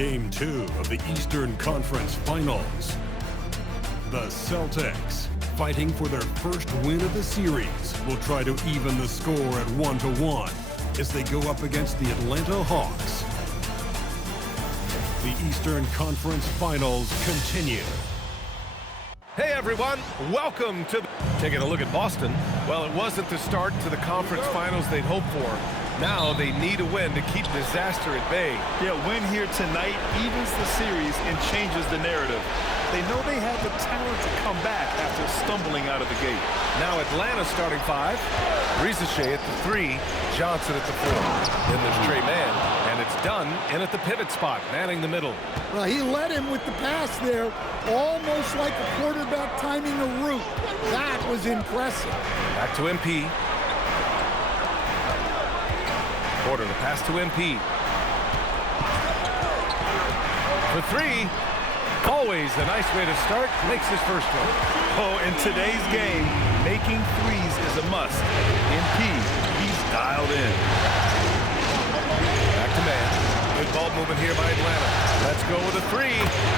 Game 2 of the Eastern Conference Finals. The Celtics, fighting for their first win of the series, will try to even the score at 1-1 as they go up against the Atlanta Hawks. The Eastern Conference Finals continue. Hey everyone, welcome to... Taking a look at Boston. Well, it wasn't the start to the conference finals they'd hoped for. Now they need a win to keep disaster at bay. Yeah, win here tonight evens the series and changes the narrative. They know they have the talent to come back after stumbling out of the gate. Now Atlanta starting five. Risache at the 3, Johnson at the 4. Then there's Trey Mann, and it's Dunn in at the pivot spot, manning the middle. Well, he led him with the pass there, almost like a quarterback timing a route. That was impressive. Back to MP. Porter, the pass to MP. For 3. Always a nice way to start. Makes his first one. Oh, in today's game, making threes is a must. MP, he's dialed in. Back to Mann. Good ball movement here by Atlanta. Let's go with a 3.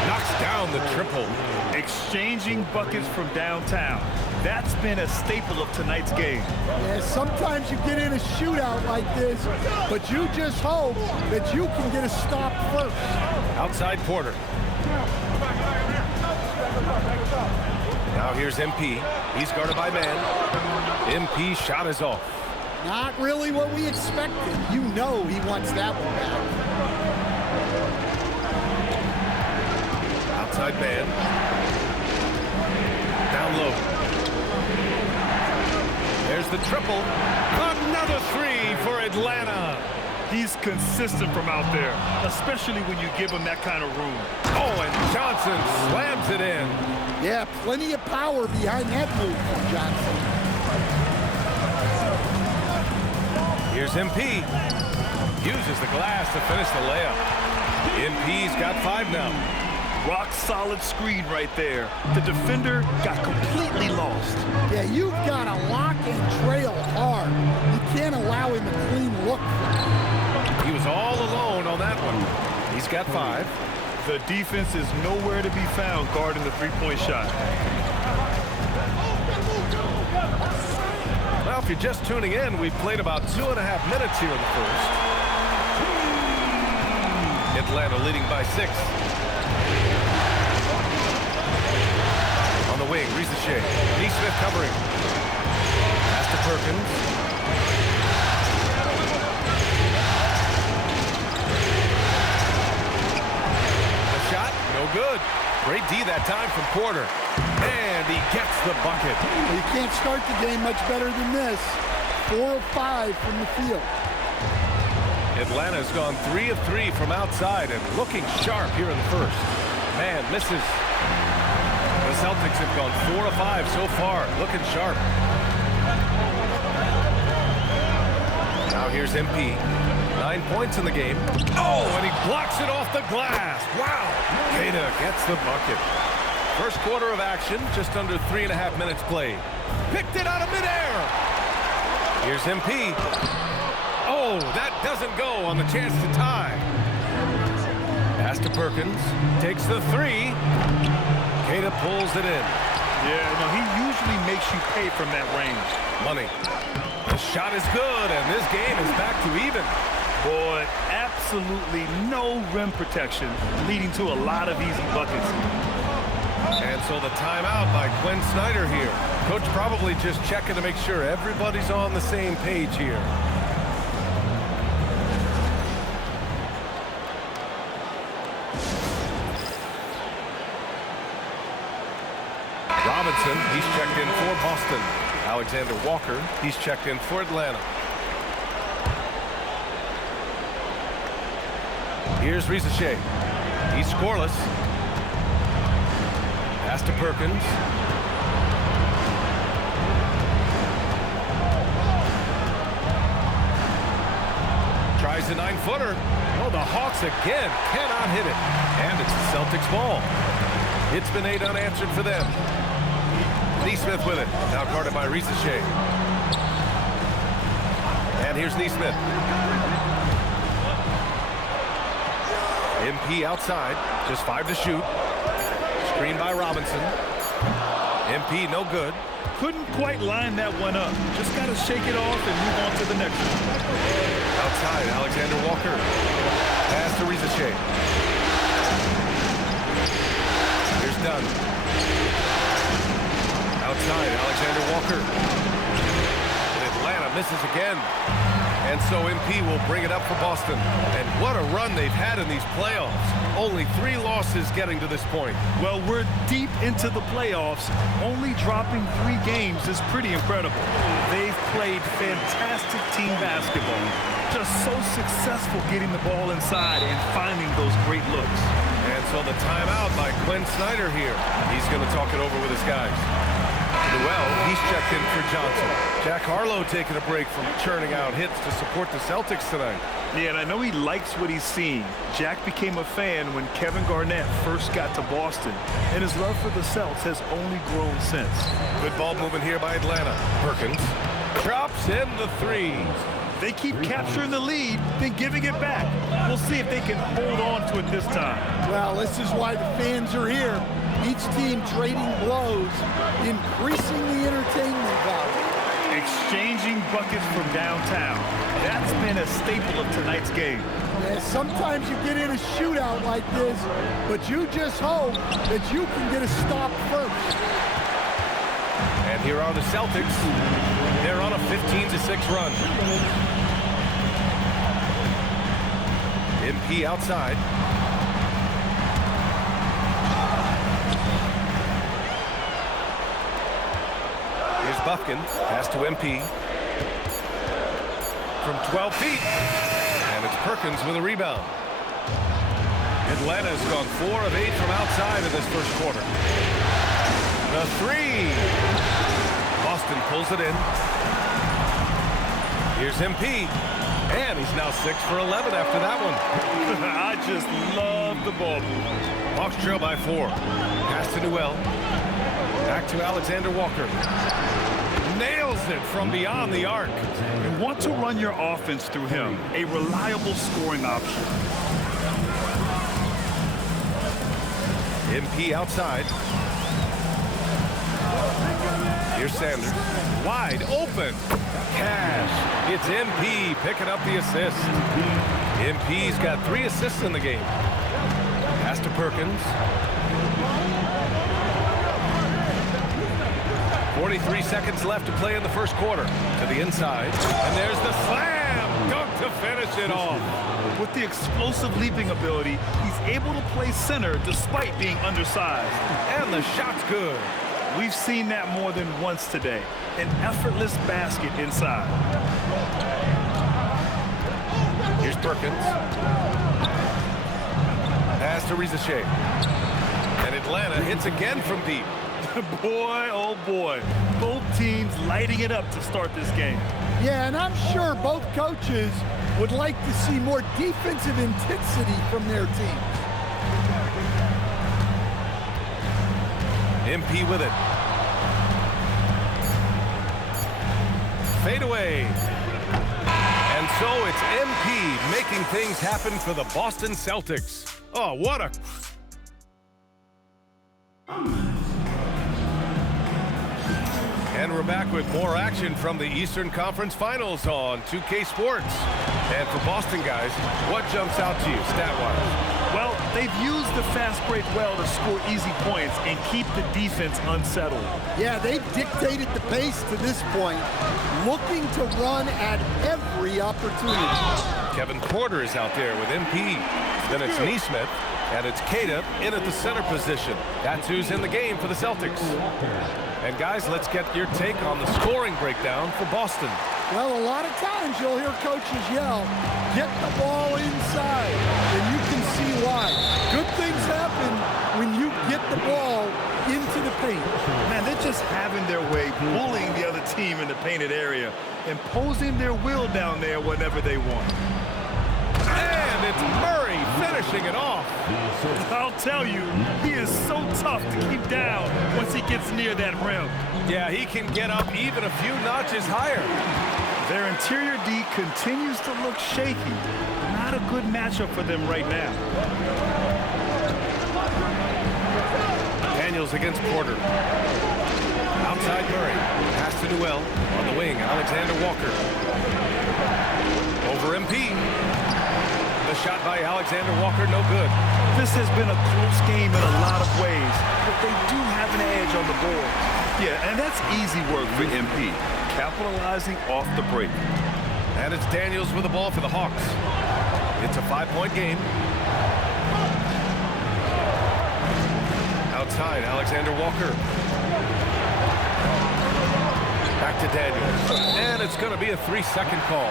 Knocks down the triple. Exchanging buckets from downtown. That's been a staple of tonight's game. Yeah, sometimes you get in a shootout like this, but you just hope that you can get a stop first. Outside Porter. Now here's MP. He's guarded by Mann. MP shot is off. Not really what we expected. You know he wants that one back. Outside Mann. Down low. There's the triple. Another 3 for Atlanta. He's consistent from out there, especially when you give him that kind of room. Oh, and Johnson slams it in. Yeah, plenty of power behind that move from Johnson. Here's MP. Uses the glass to finish the layup. MP's got 5 now. Rock solid screen right there. The defender got completely lost. Yeah, you've got to lock and trail hard. You can't allow him a clean look. He was all alone on that one. He's got 5. The defense is nowhere to be found guarding the three-point shot. Well, if you're just tuning in, we've played about 2.5 minutes here in the first. Atlanta leading by 6. On the wing, Risache. Nesmith covering. Pass to Perkins. No good. Great D that time from Porter. And he gets the bucket. Well, you can't start the game much better than this. 4 of 5 from the field. Atlanta's gone 3 of 3 from outside and looking sharp here in the first. Man misses. The Celtics have gone 4 of 5 so far. Looking sharp. Now here's MP. 9 points in the game. Oh, and he blocks it off the glass. Wow. Queta gets the bucket. First quarter of action, just under 3.5 minutes played. Picked it out of midair. Here's MP. Oh, that doesn't go on the chance to tie. Pass to Perkins. Takes the 3. Queta pulls it in. Yeah, no, he usually makes you pay from that range. Money. The shot is good, and this game is back to even. Boy, absolutely no rim protection, leading to a lot of easy buckets. And so the timeout by Quinn Snyder here. Coach probably just checking to make sure everybody's on the same page here. Robinson, he's checked in for Boston. Alexander Walker, he's checked in for Atlanta. Here's Risache. He's scoreless. Pass to Perkins. Tries the 9-footer. Oh, the Hawks again cannot hit it. And it's the Celtics ball. It's been 8 unanswered for them. Nesmith with it. Now guarded by Risache. And here's Nesmith. MP outside, just 5 to shoot. Screen by Robinson. MP no good. Couldn't quite line that one up. Just got to shake it off and move on to the next one. Outside, Alexander Walker. Pass to Rizachet. Here's Dunn. Outside, Alexander Walker. And Atlanta misses again. And so MP will bring it up for Boston. And what a run they've had in these playoffs. Only 3 losses getting to this point. Well, we're deep into the playoffs. Only dropping 3 games is pretty incredible. They've played fantastic team basketball. Just so successful getting the ball inside and finding those great looks. And so the timeout by Quinn Snyder here. He's going to talk it over with his guys. Well, he's checked in for Johnson. Jack Harlow taking a break from churning out hits to support the Celtics tonight. Yeah, and I know he likes what he's seeing. Jack became a fan when Kevin Garnett first got to Boston, and his love for the Celts has only grown since. Good ball movement here by Atlanta. Perkins drops in the 3. They keep capturing the lead, then giving it back. We'll see if they can hold on to it this time. Well, this is why the fans are here. Each team trading blows, increasing the entertainment value. Exchanging buckets from downtown. That's been a staple of tonight's game. Yeah, sometimes you get in a shootout like this, but you just hope that you can get a stop first. And here are the Celtics. They're on a 15-6 run. MP outside. Here's Bufkin. Pass to MP. From 12 feet. And it's Perkins with a rebound. Atlanta's gone 4 of 8 from outside in this first quarter. The 3. Boston pulls it in. Here's MP. And he's now 6 for 11 after that one. I just love the ball move. Hawks trail by 4. Pass to Newell. Back to Alexander Walker. Nails it from beyond the arc. You want to run your offense through him. A reliable scoring option. MP outside. Here's Sanders. Wide open. Cash. It's MP picking up the assist. MP's got 3 assists in the game. Pass to Perkins. 43 seconds left to play in the first quarter. To the inside. And there's the slam. Dunk to finish it off. With the explosive leaping ability, he's able to play center despite being undersized. And the shot's good. We've seen that more than once today. An effortless basket inside. Here's Perkins. Pass to Rizachet. And Atlanta hits again from deep. Boy, oh boy. Both teams lighting it up to start this game. Yeah, and I'm sure both coaches would like to see more defensive intensity from their teams. MP with it. Fade away. And so it's MP making things happen for the Boston Celtics. Oh, what a... And we're back with more action from the Eastern Conference Finals on 2K Sports. And for Boston guys, what jumps out to you stat-wise? Well, they've used the fast break well to score easy points and keep the defense unsettled. Yeah, they've dictated the pace to this point, looking to run at every opportunity. Kevin Porter is out there with MP. Then it's Nesmith, and it's Queta in at the center position. That's who's in the game for the Celtics. And guys, let's get your take on the scoring breakdown for Boston. Well, a lot of times you'll hear coaches yell, get the ball inside, and you can see why. Good things happen when you get the ball into the paint. Man, they're just having their way, bullying the other team in the painted area, imposing their will down there whenever they want. And it's Murray finishing it off. I'll tell you, he is so tough to keep down once he gets near that rim. Yeah, he can get up even a few notches higher. Their interior D continues to look shaky. Not not a good matchup for them right now. Daniels against Porter. Outside Murray. Pass to Newell. On the wing, Alexander Walker. Over MP. The shot by Alexander Walker, no good. This has been a close game in a lot of ways, but they do have an edge on the board. Yeah, and that's easy work for MP, capitalizing off the break. And it's Daniels with the ball for the Hawks. It's a 5-point game. Outside, Alexander Walker. Back to Daniels. And it's going to be a 3-second call.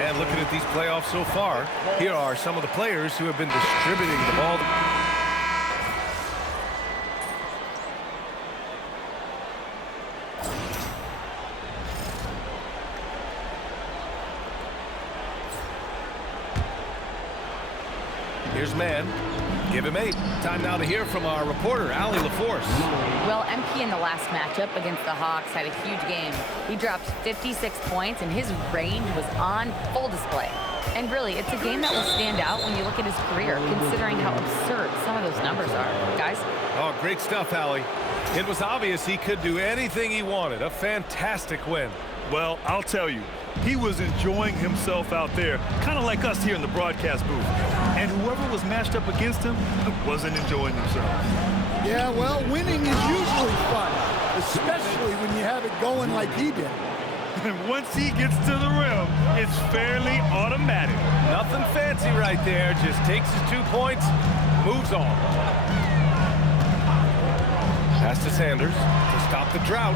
And looking at these playoffs so far, here are some of the players who have been distributing the ball. Here's Mann. Give him 8. Time now to hear from our reporter, Allie LaForce. Well, MP in the last matchup against the Hawks had a huge game. He dropped 56 points, and his range was on full display. And really, it's a game that will stand out when you look at his career, considering how absurd some of those numbers are. Guys? Oh, great stuff, Allie. It was obvious he could do anything he wanted. A fantastic win. Well, I'll tell you, he was enjoying himself out there, kind of like us here in the broadcast booth. And whoever was matched up against him wasn't enjoying themselves. Yeah, well, winning is usually fun, especially when you have it going like he did. And once he gets to the rim, it's fairly automatic. Nothing fancy right there. Just takes his 2 points, moves on. Pass to Sanders to stop the drought.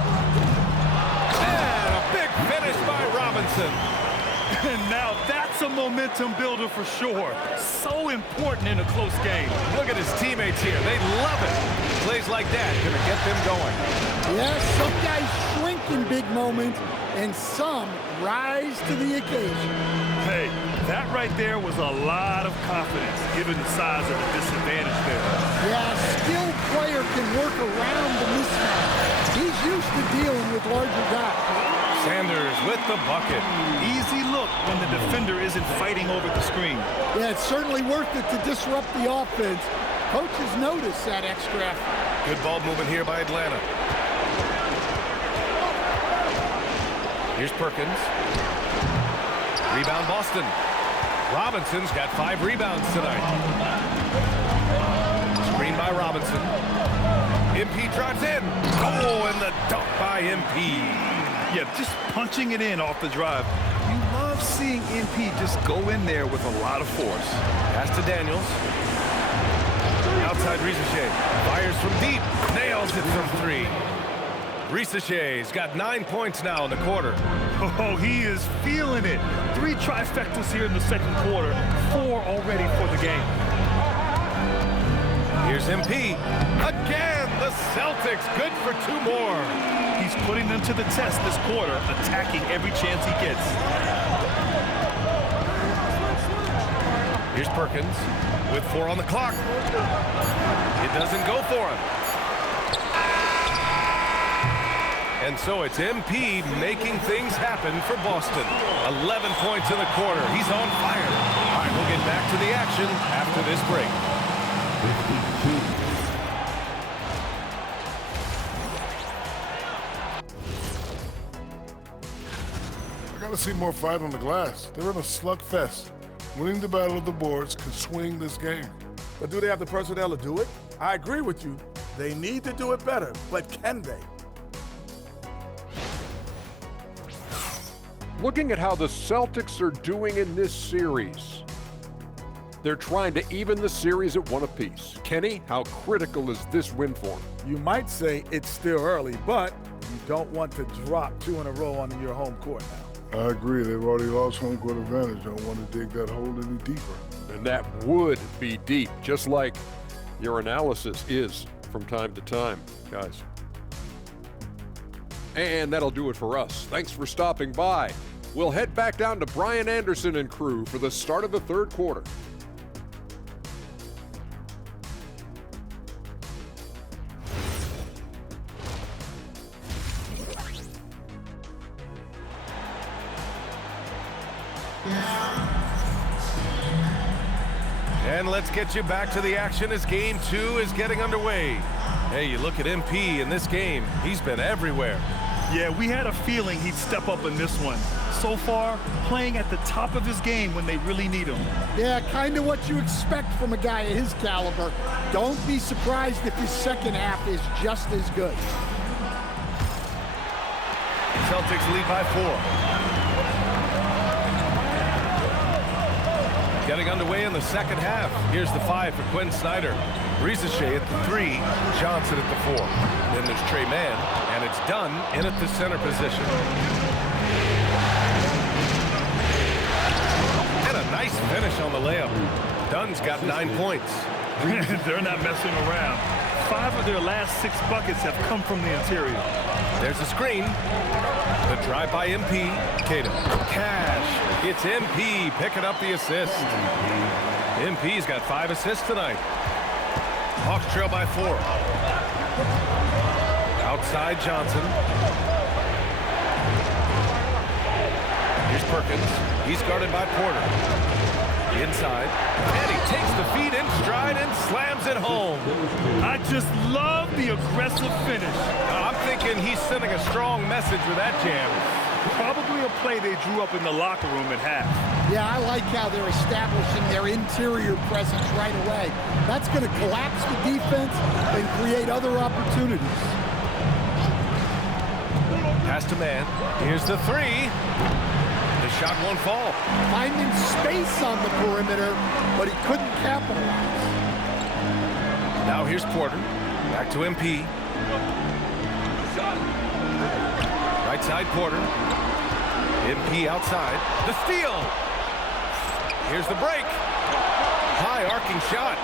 And a big finish by Robinson. And now that's a momentum builder for sure. So important in a close game. Look at his teammates here. They love it. Plays like that gonna get them going. Yeah, some guys shrink in big moments, and some rise to the occasion. Hey, that right there was a lot of confidence, given the size of the disadvantage there. Yeah, a skilled player can work around the mismatch. He's used to dealing with larger guys. Sanders with the bucket. Easy look when the defender isn't fighting over the screen. Yeah, it's certainly worth it to disrupt the offense. Coaches notice that extra effort. Good ball movement here by Atlanta. Here's Perkins. Rebound Boston. Robinson's got 5 rebounds tonight. Screen by Robinson. MP drives in. Oh, and the dunk by MP. Yeah, just punching it in off the drive. You love seeing MP just go in there with a lot of force. Pass to Daniels. Outside Risacher. Fires from deep. Nails it from 3. Risacher's got 9 points now in the quarter. Oh, he is feeling it. 3 trifectas here in the second quarter. 4 already for the game. Here's MP. Again, the Celtics good for 2 more. He's putting them to the test this quarter, attacking every chance he gets. Here's Perkins with 4 on the clock. It doesn't go for him. And so it's MP making things happen for Boston. 11 points in the quarter. He's on fire. All right, we'll get back to the action after this break. I gotta see more fight on the glass. They're in a slugfest. Winning the battle of the boards can swing this game. But do they have the personnel to do it? I agree with you. They need to do it better, but can they? Looking at how the Celtics are doing in this series, they're trying to even the series at 1 apiece. Kenny, how critical is this win for them? You might say it's still early, but you don't want to drop 2 in a row on your home court now. I agree. They've already lost home court advantage. Don't want to dig that hole any deeper. And that would be deep, just like your analysis is from time to time, guys. And that'll do it for us. Thanks for stopping by. We'll head back down to Brian Anderson and crew for the start of the third quarter. And let's get you back to the action as game 2 is getting underway. Hey, you look at MP in this game, he's been everywhere. Yeah, we had a feeling he'd step up in this one. So far, playing at the top of his game when they really need him. Yeah, kind of what you expect from a guy of his caliber. Don't be surprised if his second half is just as good. Celtics lead by 4. Getting underway in the second half. Here's the 5 for Quinn Snyder. Risacher at the 3, Johnson at the 4. Then there's Trey Mann, and it's Dunn in at the center position. And a nice finish on the layup. Dunn's got 9 points. They're not messing around. 5 of their last 6 buckets have come from the interior. There's a screen. The drive by MP. Cato. Cash. It's MP picking up the assist. MP's got 5 assists tonight. Hawks trail by 4. Outside Johnson. Here's Perkins. He's guarded by Porter. Inside. And he takes the feed in stride and slams it home. I just love the aggressive finish. I'm thinking he's sending a strong message with that jam. Probably a play they drew up in the locker room at half. Yeah, I like how they're establishing their interior presence right away. That's going to collapse the defense and create other opportunities. Pass to Mann. Here's the 3. The shot won't fall. Finding space on the perimeter, but he couldn't capitalize. Now here's Porter. Back to MP. Right side Porter. MP outside. The steal. Here's the break. High arcing shot.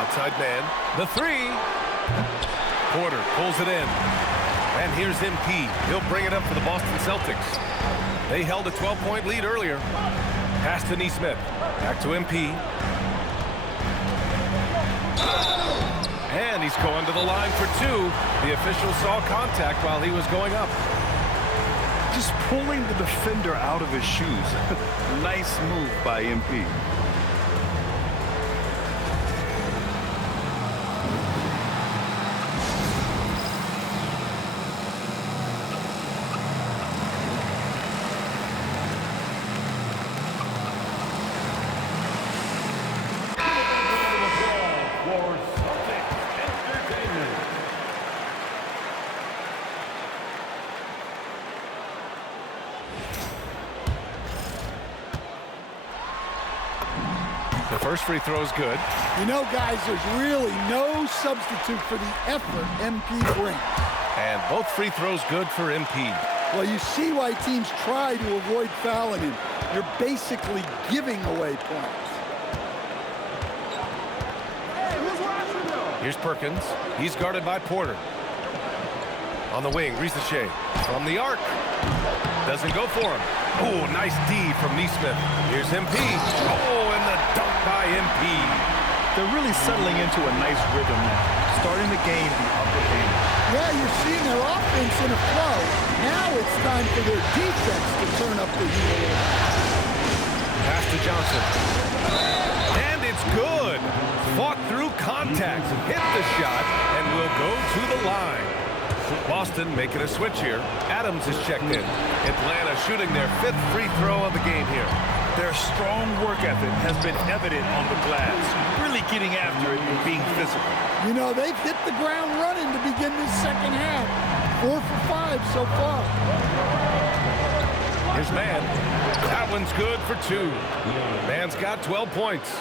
Outside man. The 3. Porter pulls it in. And here's MP. He'll bring it up for the Boston Celtics. They held a 12-point lead earlier. Pass to Nesmith. Back to MP. And he's going to the line for 2. The official saw contact while he was going up. Just pulling the defender out of his shoes. Nice move by MP. The first free throw is good. You know, guys, there's really no substitute for the effort MP brings. And both free throws good for MP. Well, you see why teams try to avoid fouling him. You're basically giving away points. Here's Perkins. He's guarded by Porter. On the wing, Risacher from the arc. Doesn't go for him. Oh, nice D from Nesmith. Here's MP. Oh, and the dunk by MP. They're really settling into a nice rhythm now, starting to gain the upper hand. Yeah, you're seeing their offense in a flow. Now it's time for their defense to turn up the heat. Pass to Johnson. And it's good. Fought through contact, hit the shot, and will go to the line. Boston making a switch here. Adams is checked in. Atlanta shooting their 5th free throw of the game here. Their strong work ethic has been evident on the glass, really getting after it and being physical. You know, they've hit the ground running to begin this second half. 4 for 5 so far. Here's Mann. That one's good for 2. Mann's got 12 points.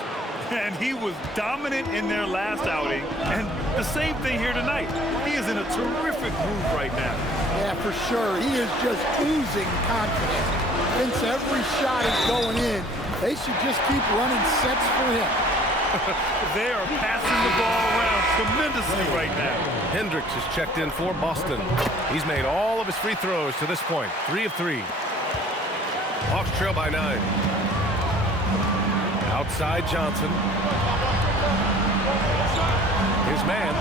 And he was dominant in their last outing. And the same thing here tonight. He is in a terrific groove right now. Yeah, for sure. He is just oozing confidence. Since every shot is going in, they should just keep running sets for him. They are passing the ball around tremendously right now. Hendricks is checked in for Boston. He's made all of his free throws to this point. 3 of 3. Hawks trail by 9. Outside Johnson. Here's Mann.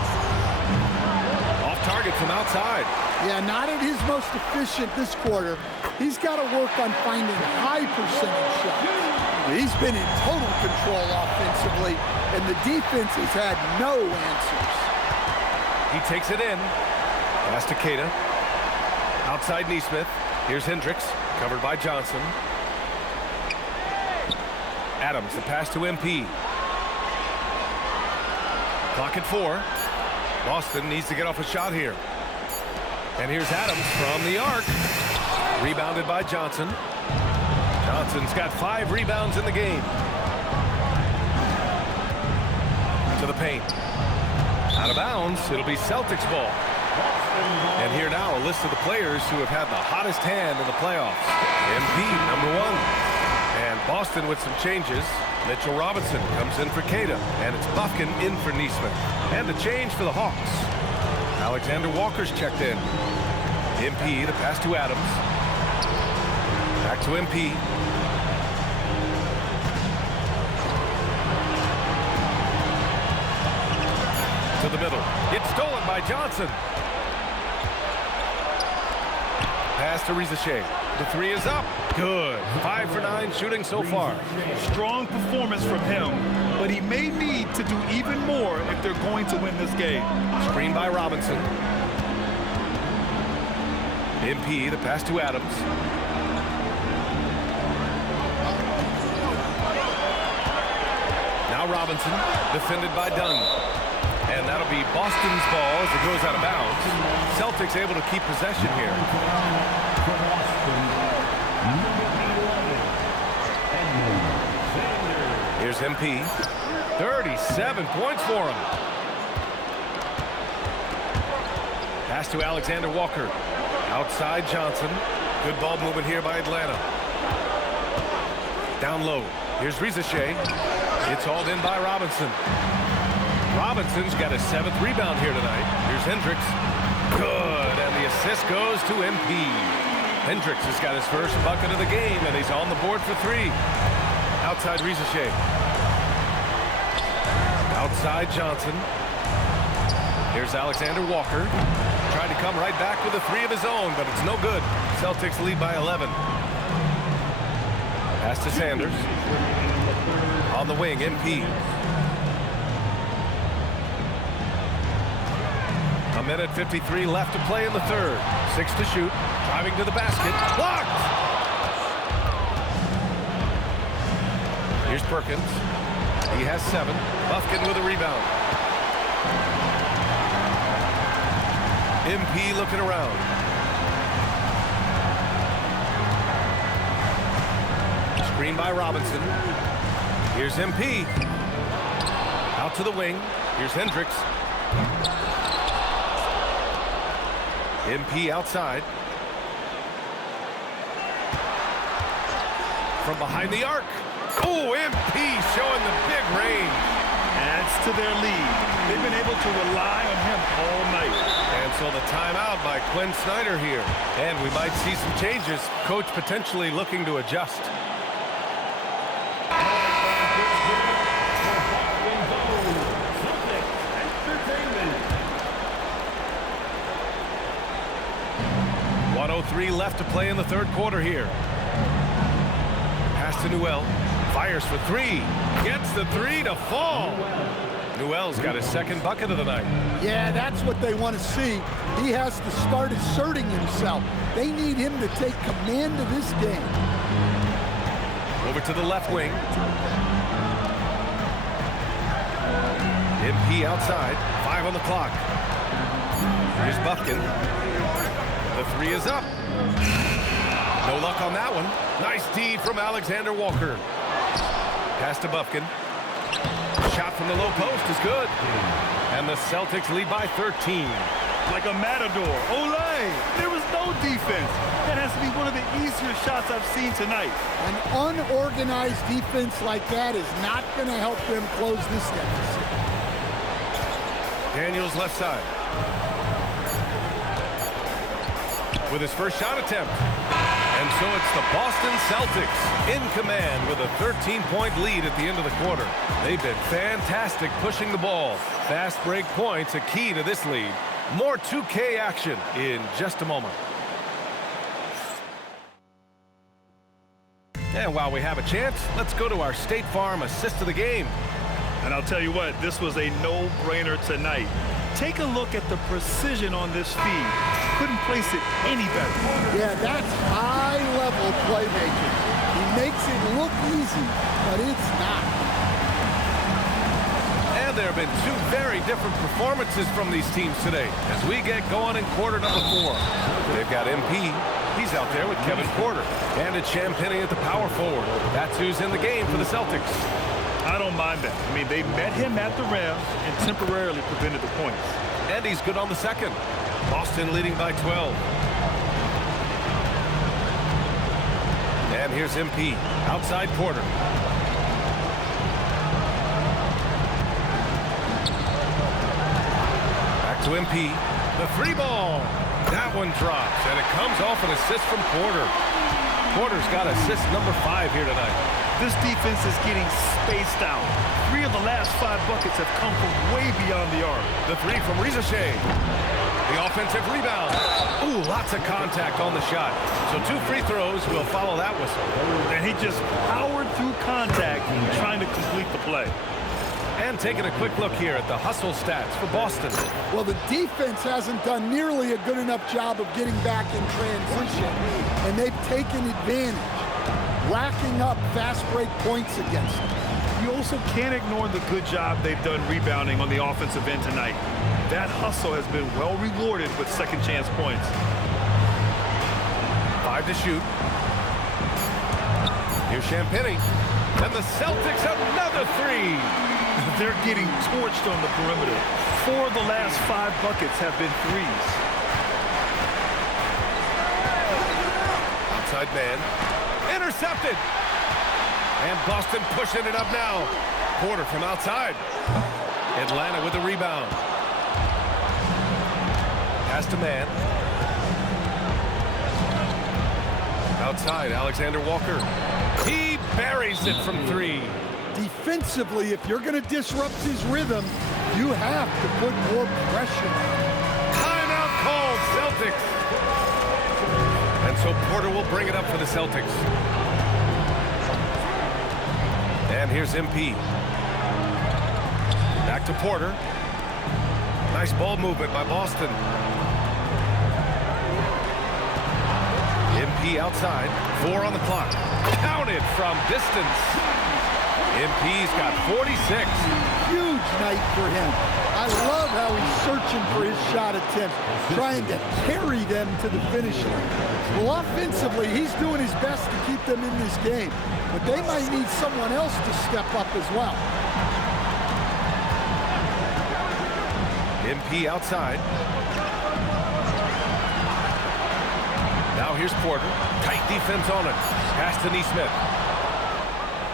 Off target from outside. Yeah, not at his most efficient this quarter. He's got to work on finding high percentage shots. He's been in total control offensively, and the defense has had no answers. He takes it in. Pass to Keita. Outside Neesmith. Here's Hendricks, covered by Johnson. Adams, the pass to MP. Clock at 4. Boston needs to get off a shot here. And here's Adams from the arc. Rebounded by Johnson. Johnson's got 5 rebounds in the game. To the paint. Out of bounds. It'll be Celtics ball. And here now a list of the players who have had the hottest hand in the playoffs. MP, number 1. And Boston with some changes. Mitchell Robinson comes in for Keita. And it's Bufkin in for Neesmith. And a change for the Hawks. Alexander Walker's checked in. MP, the pass to Adams. Back to MP. To the middle. It's stolen by Johnson. Pass to Rizachet. The 3 is up. Good. 5 for 9 shooting so far. Strong performance from him, but he may need to do even more if they're going to win this game. Screen by Robinson. MP, the pass to Adams. Now Robinson, defended by Dunn. And that'll be Boston's ball as it goes out of bounds. Celtics able to keep possession here. Here's MP. 37 points for him. Pass to Alexander Walker. Outside Johnson. Good ball movement here by Atlanta. Down low. Here's Rizachet. It's hauled in by Robinson. Robinson's got his 7th rebound here tonight. Here's Hendricks. Good, and the assist goes to MP. Hendricks has got his first bucket of the game, and he's on the board for 3. Outside Rizachet. Outside Johnson. Here's Alexander Walker. Trying to come right back with a 3 of his own, but it's no good. Celtics lead by 11. Pass to Sanders. On the wing, MP. A minute 53 left to play in the third. 6 to shoot. Driving to the basket. Blocked! Here's Perkins. He has 7. Bufkin with a rebound. MP looking around. Screen by Robinson. Here's MP. Out to the wing. Here's Hendricks. MP outside. From behind the arc. Oh, MP showing the big range. Adds to their lead. They've been able to rely on him all night. And so the timeout by Quinn Snyder here. And we might see some changes. Coach potentially looking to adjust. .103 left to play in the third quarter here. Pass to Newell. Fires for 3. Gets the 3 to fall. Newell's got his 2nd bucket of the night. Yeah, that's what they want to see. He has to start asserting himself. They need him to take command of this game. Over to the left wing. MP outside. 5 on the clock. Here's Bufkin. The 3 is up. No luck on that one. Nice D from Alexander Walker. Pass to Bufkin. Shot from the low post is good. And the Celtics lead by 13. Like a matador. Olay! There was no defense. That has to be one of the easier shots I've seen tonight. An unorganized defense like that is not going to help them close this deficit. Daniels left side. With his first shot attempt. And so it's the Boston Celtics in command with a 13-point lead at the end of the quarter. They've been fantastic pushing the ball. Fast break points a key to this lead. More 2K action in just a moment. And while we have a chance, let's go to our State Farm assist of the game. And I'll tell you what, this was a no-brainer tonight. Take a look at the precision on this feed. Couldn't place it any better. Yeah, that's high-level playmaking. He makes it look easy, but it's not. And there have been two very different performances from these teams today as we get going in quarter number 4. They've got MP. He's out there with Kevin Porter. And it's Champagnie at the power forward. That's who's in the game for the Celtics. I don't mind that. I mean, they met him at the rim and temporarily prevented the points. And he's good on the second. Boston leading by 12. And here's MP. Outside Porter. Back to MP. The three ball. That one drops, and it comes off an assist from Porter. Porter's got assist number 5 here tonight. This defense is getting spaced out. 3 of the last 5 buckets have come from way beyond the arc. The 3 from Rizachet. The offensive rebound. Ooh, lots of contact on the shot. So 2 free throws will follow that whistle. And he just powered through contact trying to complete the play. And taking a quick look here at the hustle stats for Boston. Well, the defense hasn't done nearly a good enough job of getting back in transition, and they've taken advantage, racking up fast break points against them. You also can't ignore the good job they've done rebounding on the offensive end tonight. That hustle has been well rewarded with second chance points. 5 to shoot. Here's Champagnie. And the Celtics another 3. They're getting torched on the perimeter. 4 of the last 5 buckets have been threes. Outside man. Intercepted. And Boston pushing it up now. Porter from outside. Atlanta with the rebound. Pass to man. Outside, Alexander Walker. He buries it from 3. Defensively, if you're going to disrupt his rhythm, you have to put more pressure on him. Timeout called, Celtics. And so Porter will bring it up for the Celtics. And here's MP. Back to Porter. Nice ball movement by Boston. MP outside. 4 on the clock. Counted from distance. MP's got 46. Huge night for him. I love how he's searching for his shot attempts, trying to carry them to the finish line. Well, offensively, he's doing his best to keep them in this game, but they might need someone else to step up as well. MP outside. Now here's Porter. Tight defense on it. Pass to Nesmith.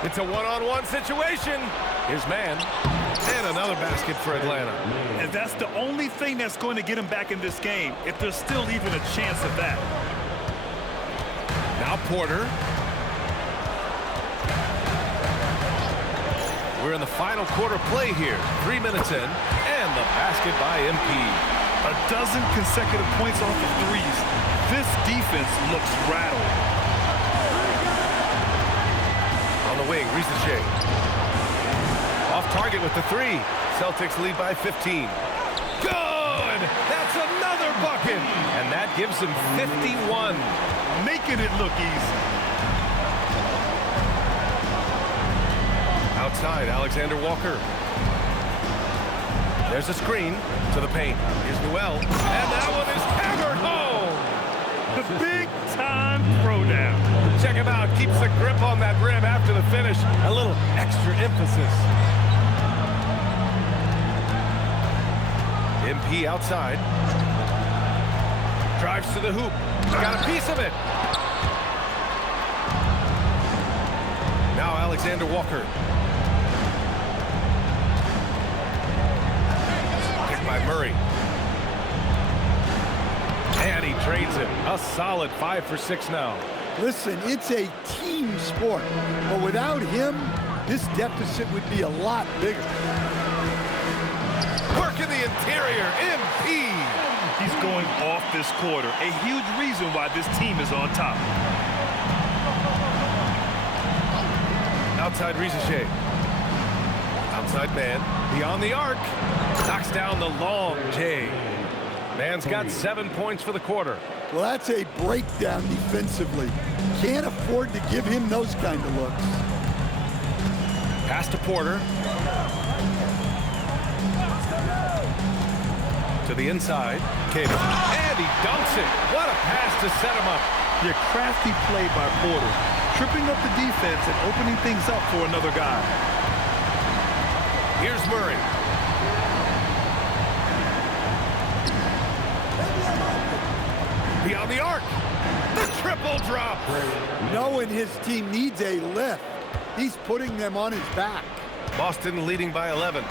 It's a one-on-one situation. Here's man. And another basket for Atlanta. And that's the only thing that's going to get him back in this game, if there's still even a chance of that. Now Porter. We're in the final quarter play here. 3 minutes in. And the basket by MP. A dozen consecutive points off of threes. This defense looks rattled. On the wing, Rizachet. Off target with the 3. Celtics lead by 15. Good! That's another bucket! And that gives them 51. Making it look easy. Outside, Alexander Walker. There's a screen to the paint. Here's Newell. And that one is hammered home! The big-time throwdown. Check him out. Keeps the grip on that rim after the finish. A little extra emphasis. MP outside. Drives to the hoop. Got a piece of it. Now Alexander Walker. Picked by Murray. And he trades it. A solid 5 for 6 now. Listen, it's a team sport, but without him, this deficit would be a lot bigger. Work in the interior, MP. He's going off this quarter. A huge reason why this team is on top. Outside Rizachet. Outside man. Beyond the arc. Knocks down the long J. Man's got 7 points for the quarter. Well, that's a breakdown defensively. Can't afford to give him those kind of looks. Pass to Porter. To the inside. Cater. And he dunks it. What a pass to set him up. Your crafty play by Porter. Tripping up the defense and opening things up for another guy. Here's Murray. Beyond the arc. The triple drop. Knowing his team needs a lift, he's putting them on his back. Boston leading by 11.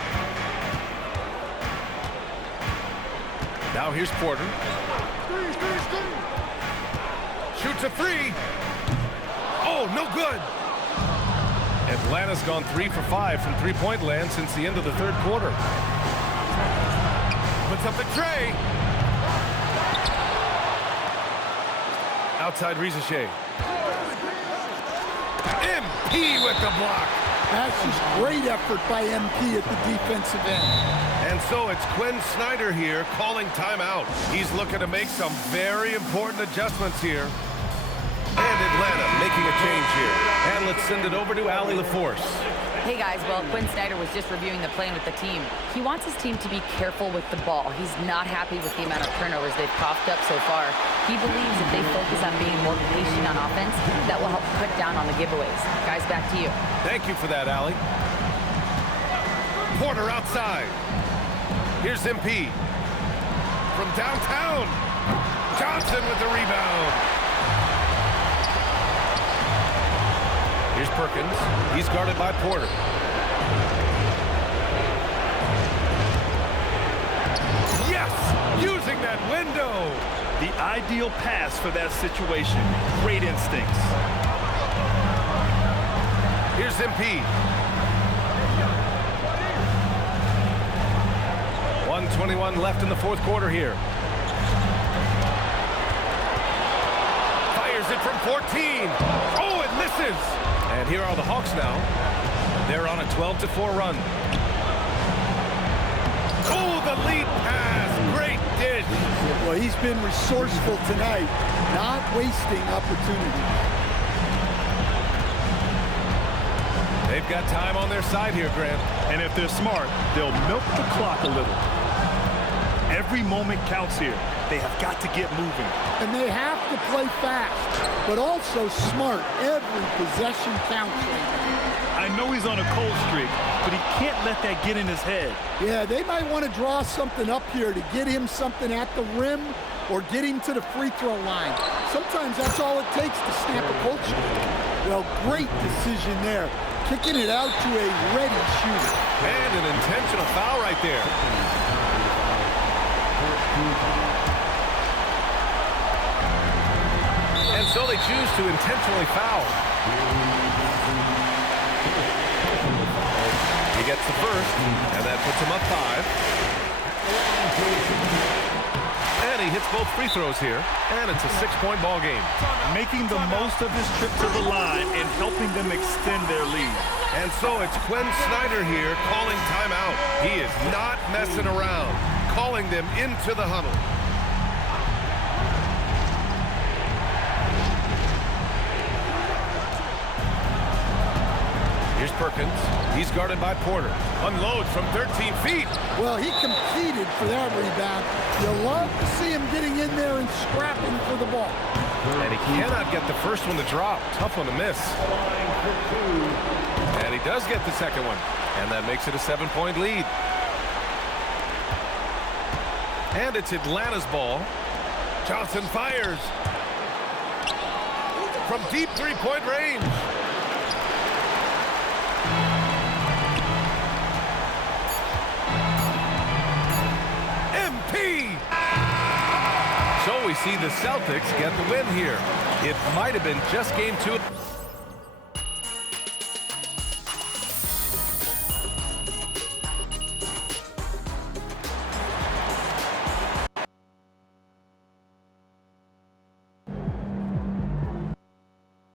Now here's Porter. Shoots a three. Oh, no good. Atlanta's gone 3 for 5 from three-point land since the end of the third quarter. Puts up the tray. Outside Rizachet. MP with the block. That's just great effort by MP at the defensive end. And so it's Quinn Snyder here calling timeout. He's looking to make some very important adjustments here. And Atlanta making a change here. And let's send it over to Allie LaForce. Hey guys, well, Quinn Snyder was just reviewing the plan with the team. He wants his team to be careful with the ball. He's not happy with the amount of turnovers they've coughed up so far. He believes if they focus on being more patient on offense, that will help cut down on the giveaways. Guys, back to you. Thank you for that, Allie. Porter outside. Here's MP. From downtown. Johnson with the rebound. Here's Perkins. He's guarded by Porter. Yes! Using that window. The ideal pass for that situation. Great instincts. Here's MP. 1:21 left in the fourth quarter here. Fires it from 14. Oh, it misses. And here are the Hawks now. They're on a 12-4 run. Oh, the lead pass. Great dish. Well, he's been resourceful tonight, not wasting opportunities. They've got time on their side here, Grant. And if they're smart, they'll milk the clock a little. Every moment counts here. They have got to get moving. And they have to play fast, but also smart. Every possession counts right now. I know he's on a cold streak, but he can't let that get in his head. Yeah, they might want to draw something up here to get him something at the rim or get him to the free throw line. Sometimes that's all it takes to snap a cold streak. Well, great decision there. Kicking it out to a ready shooter. And an intentional foul right there. And so they choose to intentionally foul. He gets the first, and that puts him up 5. And he hits both free throws here, and it's a 6-point ball game. Making the most of his trip to the line and helping them extend their lead. And so it's Quinn Snyder here calling timeout. He is not messing around, calling them into the huddle. Here's Perkins. He's guarded by Porter. Unloads from 13 feet. Well, he competed for that rebound. You love to see him getting in there and scrapping for the ball. And he cannot get the first one to drop. Tough one to miss. And he does get the second one. And that makes it a 7-point lead. And it's Atlanta's ball. Johnson fires. From deep three-point range. So we see the Celtics get the win here. It might have been just game 2.